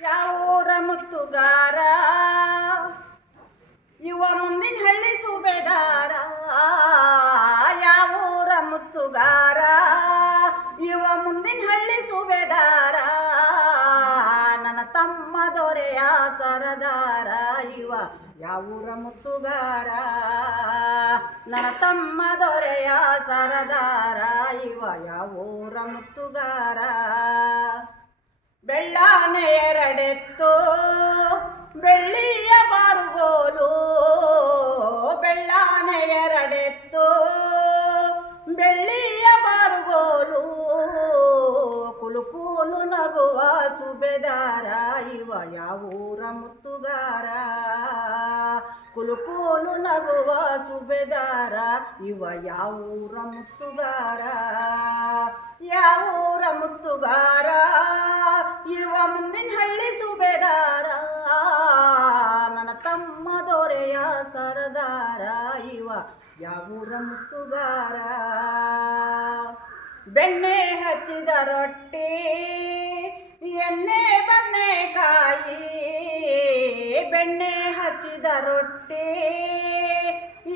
ಯಾವೂರ ಮುತ್ತುಗಾರ? ಯುವ ಮುಂದಿನ ಹಳ್ಳಿ ಸುಬೇದಾರ. ಯಾವೂರ ಮುತ್ತುಗಾರ? ಯುವ ಮುಂದಿನ ಹಳ್ಳಿ ಸುಬೇದಾರ. ನನ್ನ ತಮ್ಮ ದೊರೆಯ ಸರದಾರ. ಯುವ ಯಾವೂರ ಮುತ್ತುಗಾರ? ನನ್ನ ತಮ್ಮ ದೊರೆಯ ಸರದಾರ. ಇವ ಯಾವೂರ ಮುತ್ತುಗಾರ? ಬೆಳ್ಳಾನೆ ಎರಡೆತ್ತು, ಬೆಳ್ಳಿಯ ಬಾರುಗೋಲು ಬೆಳ್ಳಾನೆ ಎರಡೆತ್ತು, ಬೆಳ್ಳಿಯ ಬಾರುಗೋಲು ಕುಲುಕುಲು ನಗುವ ಸುಬೆದಾರ, ಇವ ಯಾವೂರ ಮುತ್ತುಗಾರ. ಕುಲುಕುಲು ನಗುವ ಸುಬೆದಾರ, ಇವ ಯಾವೂರ ಮುತ್ತುಗಾರ. ಯಾವೂರ ಮುತ್ತುಗಾರ? ನನ್ನ ತಮ್ಮ ದೊರೆಯ ಸರದಾರ ಇವ ಯಾವೂರ ಮುತ್ತುಗಾರ? ಬೆಣ್ಣೆ ಹಚ್ಚಿದ ರೊಟ್ಟಿ, ಎಣ್ಣೆ ಬದನೆಕಾಯಿ ಬೆಣ್ಣೆ ಹಚ್ಚಿದ ರೊಟ್ಟಿ,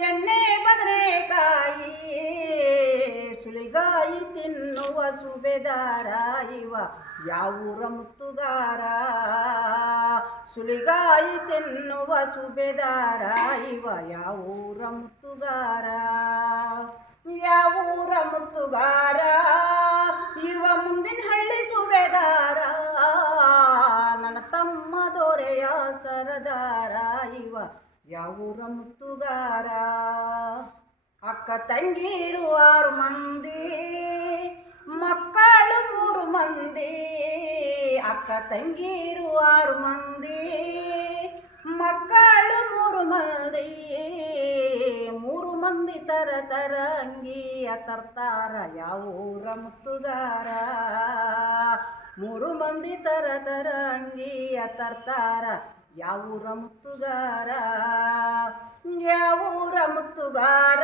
ಎಣ್ಣೆ ಬದನೆಕಾಯಿ ಸುಳಿಗಾಯಿ ತಿನ್ನುವ ಸುಬೆದಾರ ಇವ ಯಾವೂರ ಮುತ್ತುಗಾರ? ಸುಳಿಗಾಯಿ ತೆನ್ನುವ ಸುಬೆದಾರ ಇವ ಯಾವೂರ ಮುತ್ತುಗಾರ? ಯಾವೂರ ಮುತ್ತುಗಾರ? ಇವ ಮುಂದಿನ ಹಳ್ಳಿ ಸುಬೇದಾರ? ನನ್ನ ತಮ್ಮ ದೊರೆಯ ಸರದಾರ, ಇವ ಯಾವೂರ ಮುತ್ತುಗಾರ? ಅಕ್ಕ ತಂಗಿರು ಆರು ಮಂದಿ, ಮಕ್ಕಳು ಮೂರು ಮಂದಿ. ಅಕ್ಕ ತಂಗಿರು ಆರು ಮಂದಿ, ಮಕ್ಕಳು ಮೂರು ಮಂದಿ ಮೂರು ಮಂದಿ ತರ ತರ ಅಂಗಿಯ ತರ್ತಾರ ಯಾವೂರ ಮುತ್ತುಗಾರ ಮೂರು ಮಂದಿ ತರ ತರ ಅಂಗಿಯ ತರ್ತಾರ ಯಾವೂರ ಮುತ್ತುಗಾರ ಯಾವೂರ ಮುತ್ತುಗಾರ?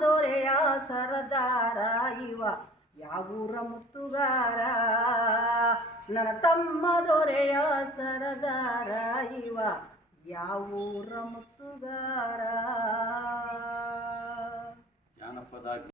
ದೊರೆಯ ಸರದಾರ ಇವ ಯಾವೂರ ಮುತ್ತುಗಾರ? ನನ್ನ ತಮ್ಮ ದೊರೆಯ ಸರದಾರ ಇವ ಯಾವೂರ ಮುತ್ತುಗಾರ? ಜಾನಪದ